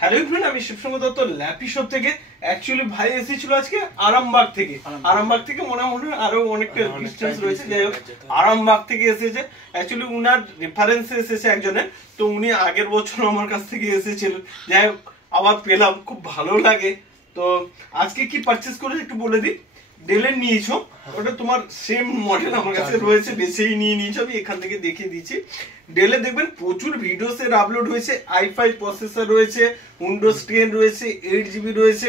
Hello friend, আমি শিবসঙ্গ Dutta lappy shop থেকে। Actually ভাই এসেছিল আজকে আরামবাগ থেকে মনে হয় আরো অনেকটা ডিস্টেন্স রয়েছে। যাই হোক, আরামবাগ থেকে এসেছে। অ্যাকচুয়ালি উনার রেফারেন্সে এসেছে একজনের, তো উনি আগের বছর আমার কাছ থেকে এসেছিলেন। যাই হোক, আবার পেলাম, খুব ভালো লাগে। তো আজকে কি পারচেস করেছে একটু বলে দিই। ডেলের নিয়েছো, ওটা তোমার সেম মডেল আমার কাছে রয়েছে, বেশিই নিয়ে নিয়েছো, আমি এখান থেকে দেখিয়ে দিচ্ছি। ডেলে দেখবেন প্রচুর ভিডিওস এর আপলোড হয়েছে। i5 প্রসেসর রয়েছে, উইন্ডোজ 10 রয়েছে, 8GB রয়েছে,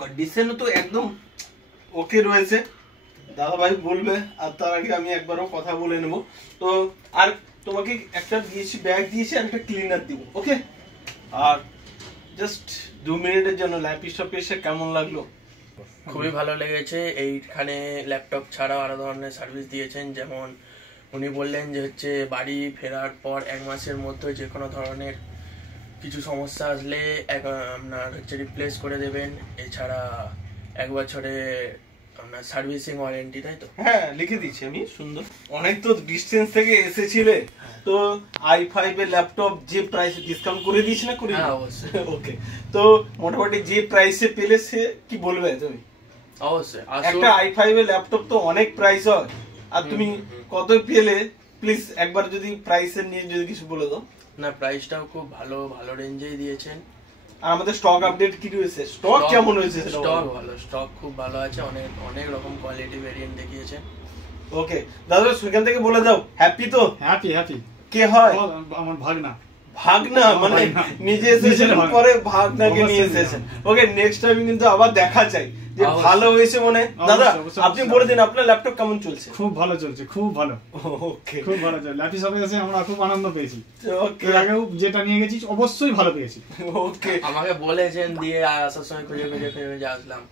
কন্ডিশনও তো একদম ওকে রয়েছে। দাদা ভাই বলবে, আর তার আগে আমি একবারও কথা বলে নেব। তো আর তোমাকে একটা দিয়েছি, ব্যাগ দিয়েছি, আর একটা ক্লিনার দিব, ওকে? আর জাস্ট 2 মিনিটের জন্য ল্যাপি শপে এসে কেমন লাগলো? খুবই ভালো লেগেছে। এইখানে ল্যাপটপ ছাড়াও আরো ধরনের সার্ভিস দিয়েছেন, যেমন উনি বললেন যে হচ্ছে বাড়ি ফেরার পর 1 মাসের মধ্যে যে কোনো ধরনের কিছু সমস্যা আসলে আপনার হচ্ছে রিপ্লেস করে দেবেন। এছাড়া 1 বছরে আপনার সার্ভিসিং ওয়ারেন্টি, তাই তো? হ্যাঁ, লিখে দিচ্ছি আমি, সুন্দর। অনেক তো ডিস্টেন্স থেকে এসেছিলে, তো i5 এর ল্যাপটপ যে প্রাইস ডিসকাউন্ট করে দিয়েছি না? করে অবশ্যই। ওকে, তো মোটামুটি যে প্রাইসে পেলে সে কি বলবে তুমি? অবশ্যই। একটা i5 এর ল্যাপটপ তো অনেক প্রাইস হয়, আর তুমি কত পেলে? প্লিজ একবার যদি প্রাইসের নিয়ে যদি কিছু বলে দাও। না, প্রাইসটাও খুব ভালো রেঞ্জেই দিয়েছেন। আর আমাদের স্টক আপডেট কি রয়েছে? স্টক কেমন হয়েছে? স্টক ভালো, স্টক খুব ভালো আছে। অনেক রকম কোয়ালিটি ভেরিয়েন্ট দেখিয়েছেন। ওকে দাদা, সেখান থেকে বলে দাও হ্যাপি তো? হ্যাপি কে হয়? আমার ভাগনা। মানে নিজে এসেছেন, পরে ভাগনাকে নিয়ে এসেছেন। ওকে, নেক্সট টাইম কিন্তু আবার দেখা চাই যে ভালো হয়েছে মনে। দাদা আপনি বলে দিন আপনার ল্যাপটপ কেমন চলছে? খুব ভালো চলছে, খুব ভালো। ওকে, খুব ভালো চলছে। ল্যাপি শপে এসে আমরা খুব আনন্দ পেয়েছি। ওকে, এর আগেও যেটা নিয়ে গেছি অবশ্যই ভালো পেয়েছি। ওকে, আমাকে বলেছেন, দিয়ে আসার সময় খুঁজে আসলাম।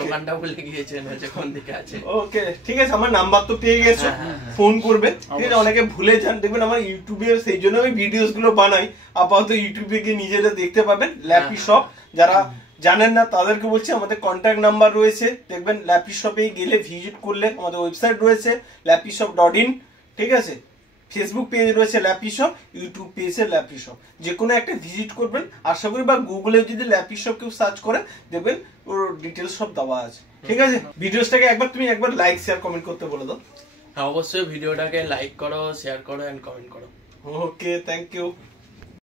দোকানটা বলে গিয়েছেন কোন দিকে আছে। ওকে, ঠিক আছে, আমার নাম্বার তো পেয়ে গেছো, ফোন করবে। ঠিক আছে, অনেকে ভুলে যান, দেখবেন আমার ইউটিউবে, সেই জন্য আমি ভিডিওস গুলো বানাই। আপাতত ইউটিউবে গিয়ে নিজেরা দেখতে পাবেন ল্যাপি শপ। যারা জানেন না তাদেরকে বলছি, আমাদের কন্ট্যাক্ট নাম্বার রয়েছে, দেখবেন ল্যাপি শপে গেলে ভিজিট করলে আমাদের ওয়েবসাইট রয়েছে lappishop.in। ঠিক আছে, ফেসবুক পেজ রয়েছে ল্যাপি শপ, ইউটিউব পেজে ল্যাপি শপ, যে কোনো একটা ভিজিট করবেন আশা করি। বা গুগলে যদি ল্যাপি শপ কেউ সার্চ করে দেখবেন, ওর ডিটেলস সব দেওয়া আছে। ঠিক আছে, ভিডিওসটাকে তুমি একবার লাইক শেয়ার কমেন্ট করতে বলে দাও। হ্যাঁ, অবশ্যই ভিডিওটাকে লাইক করো, শেয়ার করো এন্ড কমেন্ট করো। ওকে, থ্যাংক ইউ।